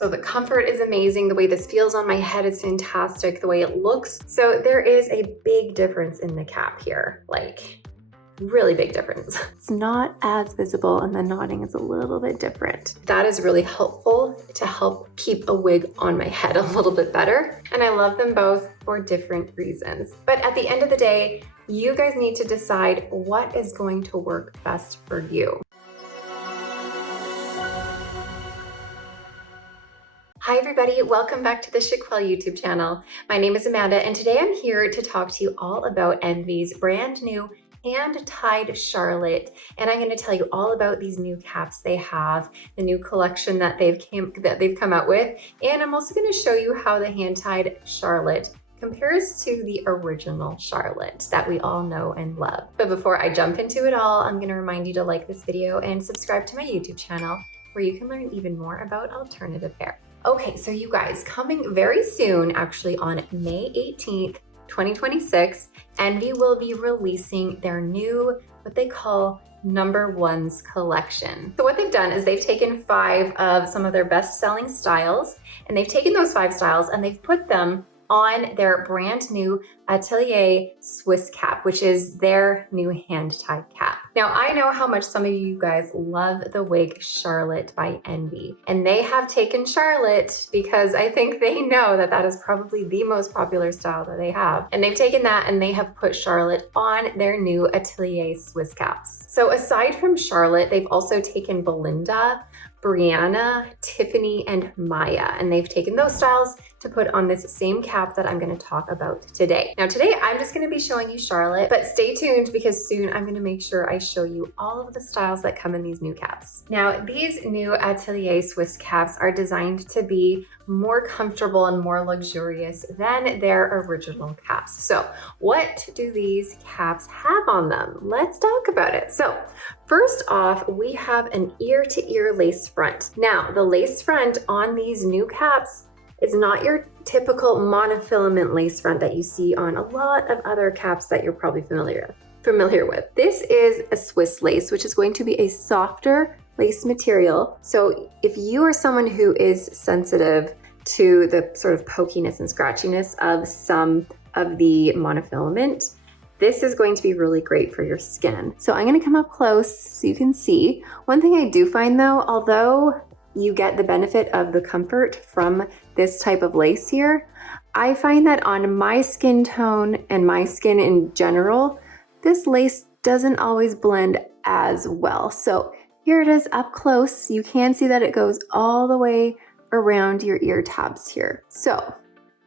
So the comfort is amazing. The way this feels on my head is fantastic. The way it looks. So there is a big difference in the cap here, like really big difference. It's not as visible and the knotting is a little bit different. That is really helpful to help keep a wig on my head a little bit better. And I love them both for different reasons. But at the end of the day, you guys need to decide what is going to work best for you. Hi everybody, welcome back to the Chiquel YouTube channel. My name is Amanda and today I'm here to talk to you all about Envy's brand new hand-tied Charlotte, and I'm going to tell you all about these new caps they have, the new collection that they've come out with, and I'm also going to show you how the hand-tied Charlotte compares to the original Charlotte that we all know and love. But before I jump into it all, I'm going to remind you to like this video and subscribe to my YouTube channel where you can learn even more about alternative hair. Okay, so you guys, coming very soon, actually on May 18th, 2026, Envy will be releasing their new, what they call number ones collection. So what they've done is they've taken 5 of some of their best-selling styles, and they've taken those 5 styles and they've put them on their brand new Atelier Swiss Cap, which is their new hand-tied cap. Now, I know how much some of you guys love the wig Charlotte by Envy, and they have taken Charlotte because I think they know that that is probably the most popular style that they have. And they've taken that and they have put Charlotte on their new Atelier Swiss Caps. So aside from Charlotte, they've also taken Belinda, Brianna, Tiffany, and Maya, and they've taken those styles to put on this same cap that I'm going to talk about today. Now today I'm just going to be showing you Charlotte, but stay tuned because soon I'm going to make sure I show you all of the styles that come in these new caps. Now these new Atelier Swiss caps are designed to be more comfortable and more luxurious than their original caps. So what do these caps have on them? Let's talk about it. So first off, we have an ear-to-ear lace front. Now the lace front on these new caps is not your typical monofilament lace front that you see on a lot of other caps that you're probably familiar with. This is a Swiss lace, which is going to be a softer lace material. So if you are someone who is sensitive to the sort of pokiness and scratchiness of some of the monofilament, this is going to be really great for your skin. So I'm going to come up close so you can see. One thing I do find though, although you get the benefit of the comfort from this type of lace here, I find that on my skin tone and my skin in general, this lace doesn't always blend as well. So here it is up close. You can see that it goes all the way around your ear tabs here. So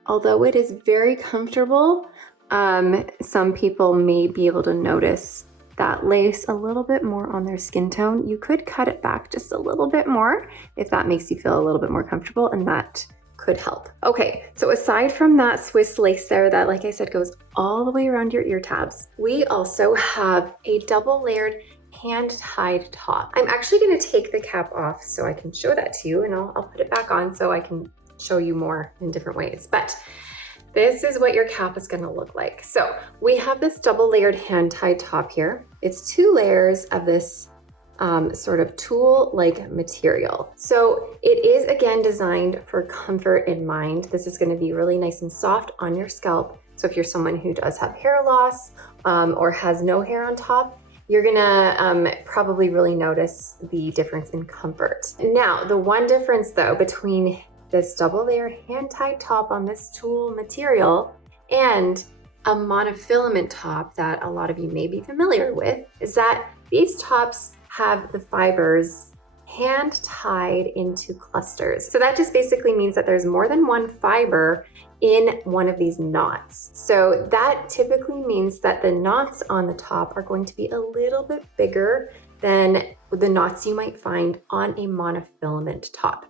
although it is very comfortable, some people may be able to notice that lace a little bit more on their skin tone. You could cut it back just a little bit more if that makes you feel a little bit more comfortable, and that could help. Okay, so aside from that Swiss lace there that, like I said, goes all the way around your ear tabs, we also have a double layered hand-tied top. I'm actually going to take the cap off so I can show that to you, and I'll put it back on so I can show you more in different ways. But this is what your cap is going to look like. So we have this double layered hand-tied top here. It's 2 layers of this sort of tulle-like material. So it is again designed for comfort in mind. This is going to be really nice and soft on your scalp. So if you're someone who does have hair loss or has no hair on top, you're gonna probably really notice the difference in comfort. Now, the one difference though between this double layered hand-tied top on this tulle material and a monofilament top that a lot of you may be familiar with is that these tops have the fibers hand-tied into clusters. So that just basically means that there's more than one fiber in one of these knots. So that typically means that the knots on the top are going to be a little bit bigger than the knots you might find on a monofilament top.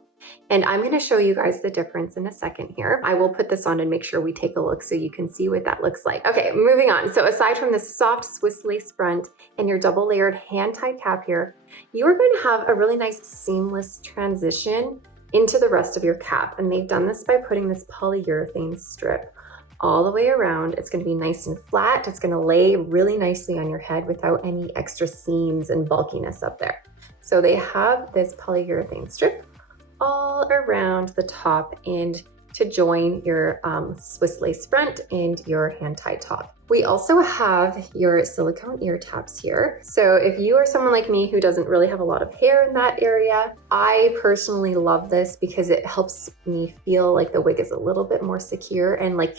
And I'm going to show you guys the difference in a second here. I will put this on and make sure we take a look so you can see what that looks like. Okay, moving on. So aside from this soft Swiss lace front and your double layered hand-tied cap here, you are going to have a really nice seamless transition into the rest of your cap. And they've done this by putting this polyurethane strip all the way around. It's going to be nice and flat. It's going to lay really nicely on your head without any extra seams and bulkiness up there. So they have this polyurethane strip all around the top and to join your Swiss lace front and your hand tie top. We also have your silicone ear tabs here. So if you are someone like me who doesn't really have a lot of hair in that area, I personally love this because it helps me feel like the wig is a little bit more secure and like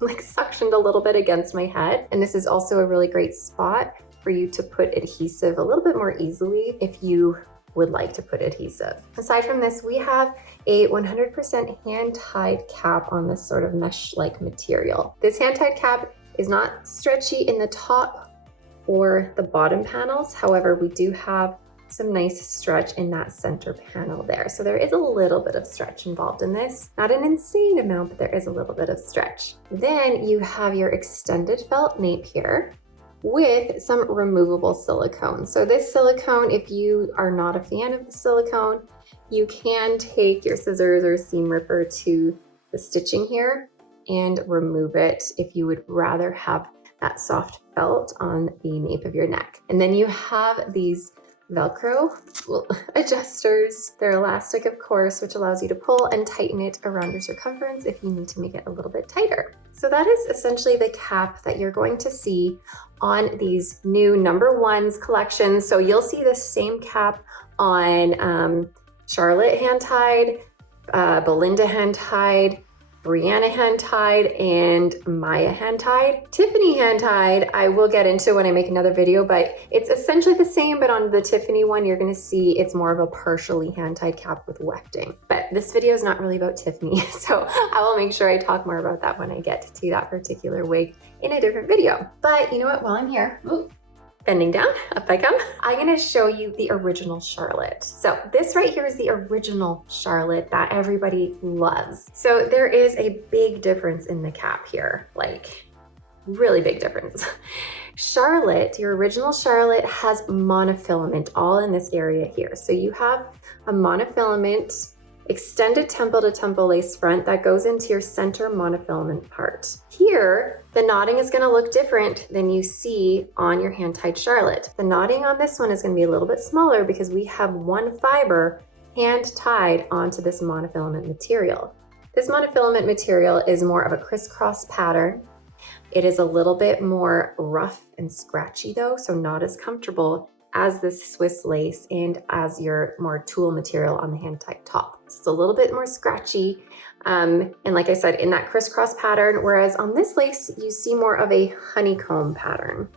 suctioned a little bit against my head. And this is also a really great spot for you to put adhesive a little bit more easily if you would like to put adhesive. Aside from this, we have a 100% hand-tied cap on this sort of mesh-like material. This hand-tied cap is not stretchy in the top or the bottom panels. However, we do have some nice stretch in that center panel there. So there is a little bit of stretch involved in this. Not an insane amount, but there is a little bit of stretch. Then you have your extended felt nape here with some removable silicone. So this silicone, if you are not a fan of the silicone, you can take your scissors or seam ripper to the stitching here and remove it if you would rather have that soft felt on the nape of your neck. And then you have these Velcro adjusters. They're elastic, of course, which allows you to pull and tighten it around your circumference if you need to make it a little bit tighter. So that is essentially the cap that you're going to see on these new #1s collections. So you'll see the same cap on Charlotte hand-tied, Belinda hand-tied, Brianna hand-tied, and Maya hand-tied. Tiffany hand-tied, I will get into when I make another video, but it's essentially the same, but on the Tiffany one, you're gonna see it's more of a partially hand-tied cap with wefting. But this video is not really about Tiffany, so I will make sure I talk more about that when I get to that particular wig in a different video. But you know what, while I'm here, bending down, up I come, I'm gonna show you the original Charlotte. So this right here is the original Charlotte that everybody loves. So there is a big difference in the cap here, like really big difference. Charlotte, your original Charlotte, has monofilament all in this area here. So you have a monofilament extended temple to temple lace front that goes into your center monofilament part. Here, the knotting is gonna look different than you see on your hand-tied Charlotte. The knotting on this one is gonna be a little bit smaller because we have one fiber hand-tied onto this monofilament material. This monofilament material is more of a crisscross pattern. It is a little bit more rough and scratchy though, so not as comfortable as this Swiss lace and as your more tulle material on the hand-tied top. So it's a little bit more scratchy. And like I said, in that crisscross pattern, whereas on this lace, you see more of a honeycomb pattern.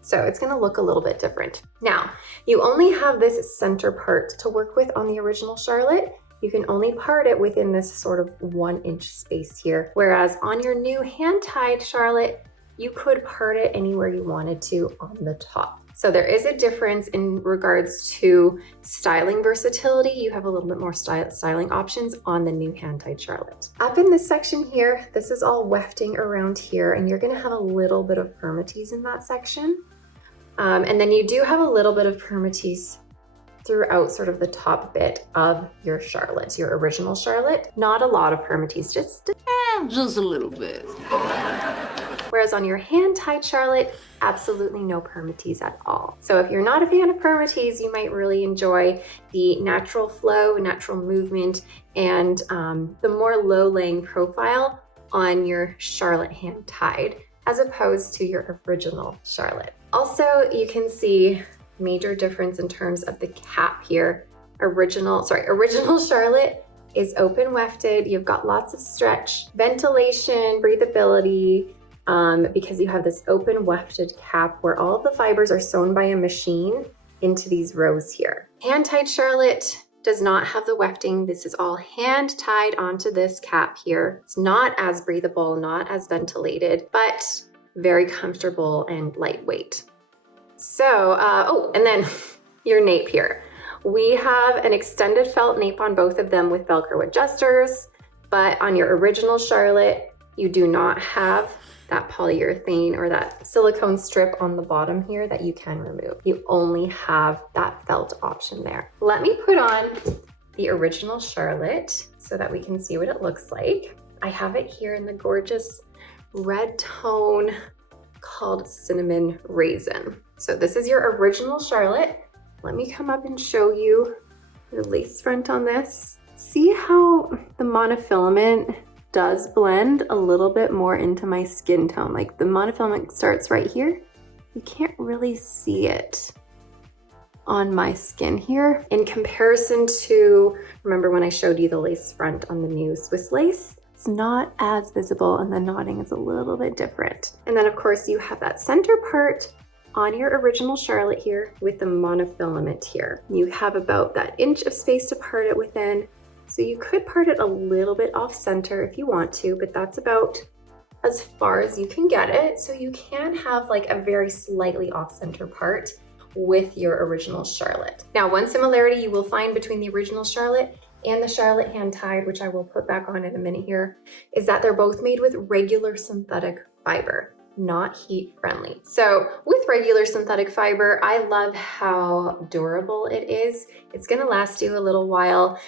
So it's gonna look a little bit different. Now, you only have this center part to work with on the original Charlotte. You can only part it within this sort of 1-inch space here. Whereas on your new hand-tied Charlotte, you could part it anywhere you wanted to on the top. So there is a difference in regards to styling versatility. You have a little bit more styling options on the new hand-tied Charlotte. Up in this section here, this is all wefting around here, and you're gonna have a little bit of permatease in that section. And then you do have a little bit of permatease throughout sort of the top bit of your Charlotte, your original Charlotte. Not a lot of permatease, just a little bit. Whereas on your hand-tied Charlotte, absolutely no permatease at all. So if you're not a fan of permatease, you might really enjoy the natural flow, natural movement, and the more low-laying profile on your Charlotte hand-tied, as opposed to your original Charlotte. Also, you can see major difference in terms of the cap here. Original Charlotte is open wefted. You've got lots of stretch, ventilation, breathability, because you have this open wefted cap where all of the fibers are sewn by a machine into these rows here. Hand-tied Charlotte does not have the wefting. This is all hand-tied onto this cap here. It's not as breathable, not as ventilated, but very comfortable and lightweight. So, and then your nape here. We have an extended felt nape on both of them with Velcro adjusters, but on your original Charlotte, you do not have that polyurethane or that silicone strip on the bottom here that you can remove. You only have that felt option there. Let me put on the original Charlotte so that we can see what it looks like. I have it here in the gorgeous red tone called Cinnamon Raisin. So this is your original Charlotte. Let me come up and show you the lace front on this. See how the monofilament does blend a little bit more into my skin tone. Like the monofilament starts right here. You can't really see it on my skin here. In comparison to, remember when I showed you the lace front on the new Swiss lace? It's not as visible and the knotting is a little bit different. And then of course you have that center part on your original Charlotte here with the monofilament here. You have about that inch of space to part it within. So you could part it a little bit off center if you want to, but that's about as far as you can get it. So you can have like a very slightly off center part with your original Charlotte. Now, one similarity you will find between the original Charlotte and the Charlotte hand tied, which I will put back on in a minute here, is that they're both made with regular synthetic fiber, not heat friendly. So with regular synthetic fiber, I love how durable it is. It's gonna last you a little while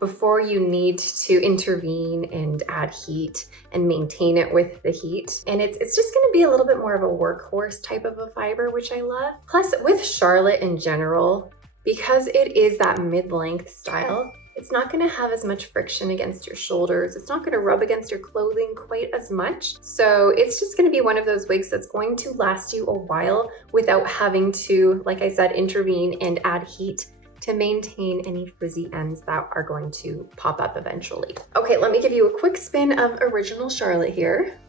before you need to intervene and add heat and maintain it with the heat. And it's just gonna be a little bit more of a workhorse type of a fiber, which I love. Plus with Charlotte in general, because it is that mid-length style, it's not gonna have as much friction against your shoulders. It's not gonna rub against your clothing quite as much. So it's just gonna be one of those wigs that's going to last you a while without having to, like I said, intervene and add heat to maintain any frizzy ends that are going to pop up eventually. Okay, let me give you a quick spin of original Charlotte here.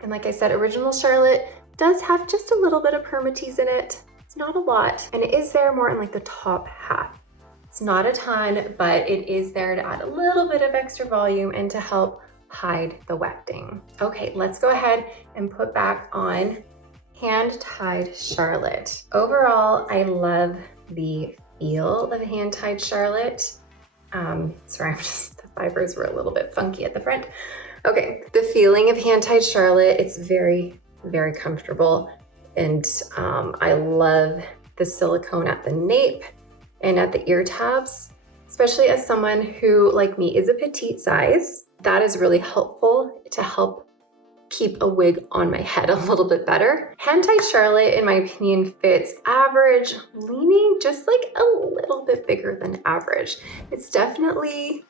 And like I said, original Charlotte does have just a little bit of permatease in it. It's not a lot, and it is there more in like the top half. It's not a ton, but it is there to add a little bit of extra volume and to help hide the wefting. Okay, let's go ahead and put back on hand-tied Charlotte. Overall, I love the feel of hand-tied Charlotte. Sorry, the fibers were a little bit funky at the front. Okay, the feeling of hand-tied Charlotte, it's very, very comfortable. And I love the silicone at the nape and at the ear tabs, especially as someone who, like me, is a petite size. That is really helpful to help keep a wig on my head a little bit better. Hand-tied Charlotte, in my opinion, fits average, leaning just like a little bit bigger than average. It's definitely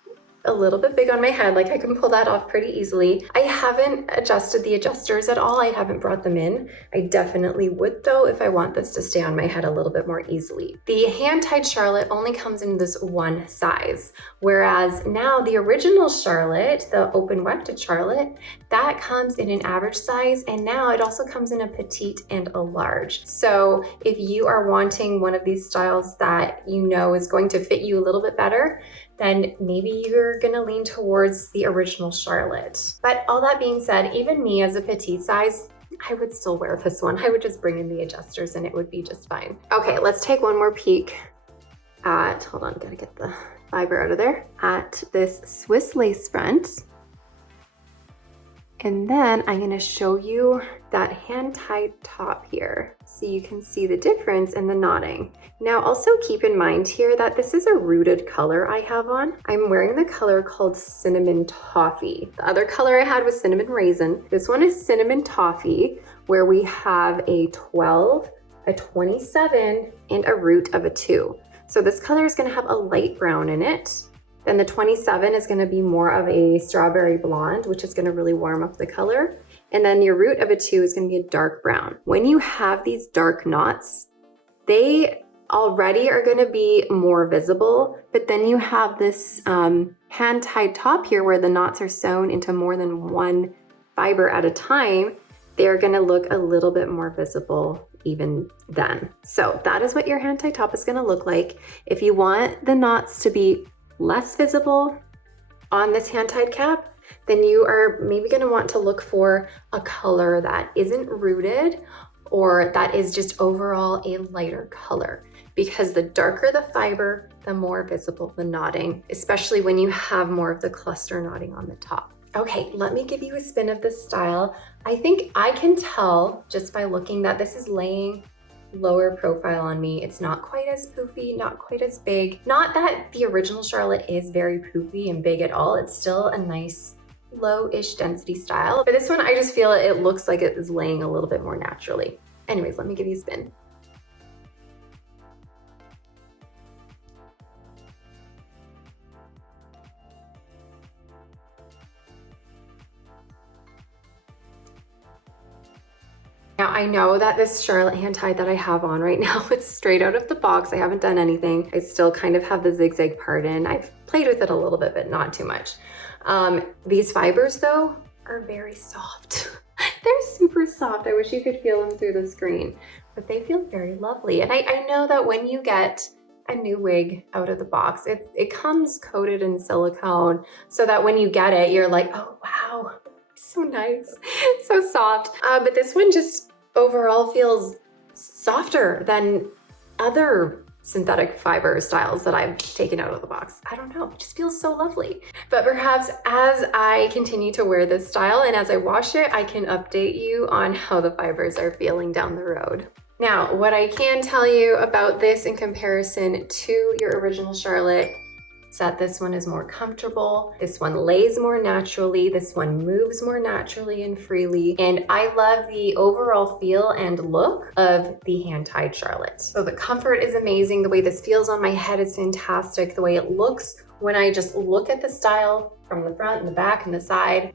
a little bit big on my head, like I can pull that off pretty easily. I haven't adjusted the adjusters at all. I haven't brought them in. I definitely would though if I want this to stay on my head a little bit more easily. The hand-tied Charlotte only comes in this one size, whereas now the original Charlotte, the open wefted Charlotte, that comes in an average size, and now it also comes in a petite and a large. So if you are wanting one of these styles that you know is going to fit you a little bit better, then maybe you're gonna lean towards the original Charlotte. But all that being said, even me as a petite size, I would still wear this one. I would just bring in the adjusters and it would be just fine. Okay, let's take one more peek at, hold on, gotta get the fiber out of there, at this Swiss lace front. And then I'm gonna show you that hand-tied top here so you can see the difference in the knotting. Now also keep in mind here that this is a rooted color I have on. I'm wearing the color called Cinnamon Toffee. The other color I had was Cinnamon Raisin. This one is Cinnamon Toffee, where we have a 12, a 27, and a root of a 2. So this color is gonna have a light brown in it. Then the 27 is gonna be more of a strawberry blonde, which is gonna really warm up the color. And then your root of a 2 is gonna be a dark brown. When you have these dark knots, they already are gonna be more visible, but then you have this hand-tied top here where the knots are sewn into more than one fiber at a time. They're gonna look a little bit more visible even then. So that is what your hand-tied top is gonna look like. If you want the knots to be less visible on this hand-tied cap, then you are maybe going to want to look for a color that isn't rooted or that is just overall a lighter color, because the darker the fiber, the more visible the knotting, especially when you have more of the cluster knotting on the top. Okay, let me give you a spin of this style. I think I can tell just by looking that this is laying lower profile on me. It's not quite as poofy, not quite as big. Not that the original Charlotte is very poofy and big at all. It's still a nice low-ish density style. But this one, I just feel it looks like it is laying a little bit more naturally. Anyways, let me give you a spin. I know that this Charlotte hand tie that I have on right now, it's straight out of the box. I haven't done anything. I still kind of have the zigzag part in. I've played with it a little bit, but not too much. These fibers though are very soft. They're super soft. I wish you could feel them through the screen, but they feel very lovely. And I know that when you get a new wig out of the box, it comes coated in silicone so that when you get it, you're like, oh wow, so nice, so soft. But this one just overall feels softer than other synthetic fiber styles that I've taken out of the box. I don't know, it just feels so lovely. But perhaps as I continue to wear this style and as I wash it, I can update you on how the fibers are feeling down the road. Now, what I can tell you about this in comparison to your original Charlotte is that this one is more comfortable. This one lays more naturally. This one moves more naturally and freely. And I love the overall feel and look of the hand-tied Charlotte. So the comfort is amazing. The way this feels on my head is fantastic. The way it looks when I just look at the style from the front and the back and the side,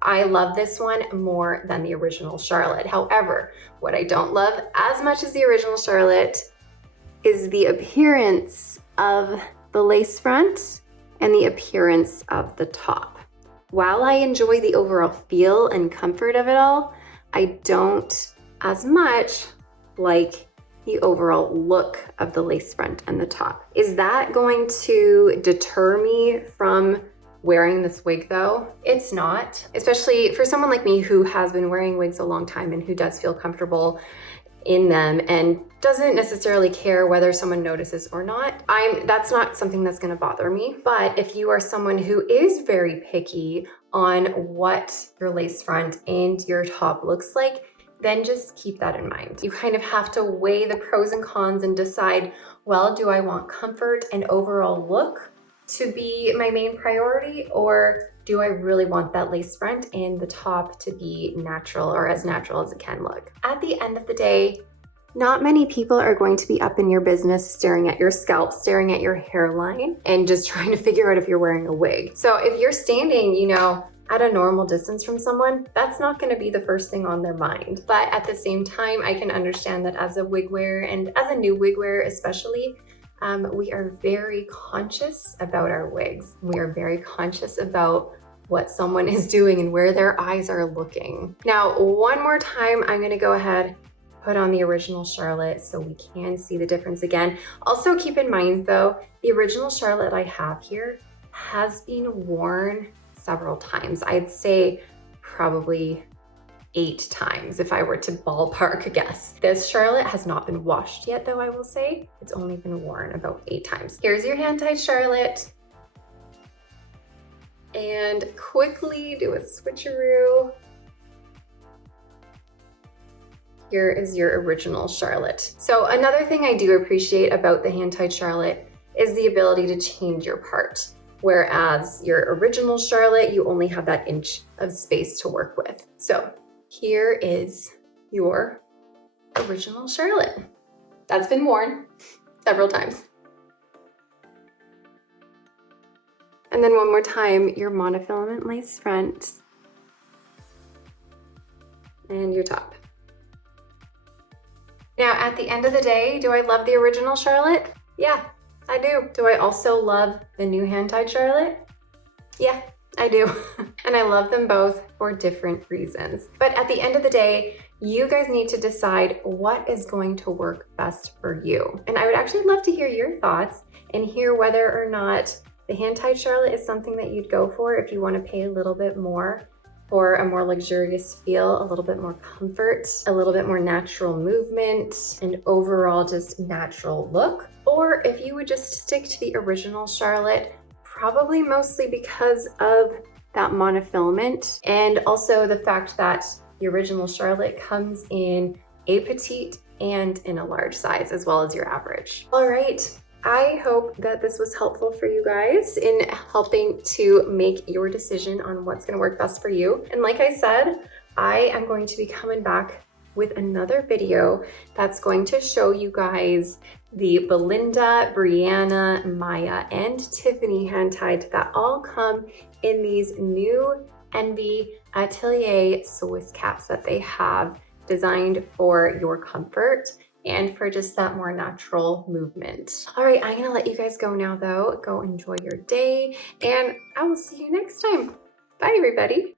I love this one more than the original Charlotte. However, what I don't love as much as the original Charlotte is the appearance of the lace front and the appearance of the top. While I enjoy the overall feel and comfort of it all, I don't as much like the overall look of the lace front and the top. Is that going to deter me from wearing this wig though? It's not, especially for someone like me who has been wearing wigs a long time and who does feel comfortable in them and doesn't necessarily care whether someone notices or not. That's not something that's gonna bother me. But if you are someone who is very picky on what your lace front and your top looks like, then just keep that in mind. You kind of have to weigh the pros and cons and decide, well, do I want comfort and overall look to be my main priority, or do I really want that lace front and the top to be natural or as natural as it can look? At the end of the day, not many people are going to be up in your business staring at your scalp, staring at your hairline, and just trying to figure out if you're wearing a wig. So if you're standing, at a normal distance from someone, that's not gonna be the first thing on their mind. But at the same time, I can understand that as a wig wearer and as a new wig wearer especially, we are very conscious about our wigs. We are very conscious about what someone is doing and where their eyes are looking. Now, one more time, I'm gonna go ahead, put on the original Charlotte so we can see the difference again. Also keep in mind though, the original Charlotte I have here has been worn several times. I'd say probably 8 times if I were to ballpark a guess. This Charlotte has not been washed yet though, I will say. It's only been worn about 8 times. Here's your hand-tied Charlotte. And quickly do a switcheroo. Here is your original Charlotte. So another thing I do appreciate about the hand-tied Charlotte is the ability to change your part. Whereas your original Charlotte, you only have that inch of space to work with. So here is your original Charlotte. That's been worn several times. And then one more time, your monofilament lace front and your top. Now, at the end of the day, do I love the original Charlotte? Yeah, I do. Do I also love the new hand-tied Charlotte? Yeah, I do. And I love them both for different reasons. But at the end of the day, you guys need to decide what is going to work best for you. And I would actually love to hear your thoughts and hear whether or not the hand-tied Charlotte is something that you'd go for if you want to pay a little bit more for a more luxurious feel, a little bit more comfort, a little bit more natural movement, and overall just natural look. Or if you would just stick to the original Charlotte, probably mostly because of that monofilament and also the fact that the original Charlotte comes in a petite and in a large size as well as your average. All right. I hope that this was helpful for you guys in helping to make your decision on what's going to work best for you. And like I said, I am going to be coming back with another video that's going to show you guys the Belinda, Brianna, Maya, and Tiffany hand-tied that all come in these new Envy Atelier Swiss caps that they have designed for your comfort and for just that more natural movement. All right, I'm gonna let you guys go now though. Go enjoy your day, and I will see you next time. Bye, everybody.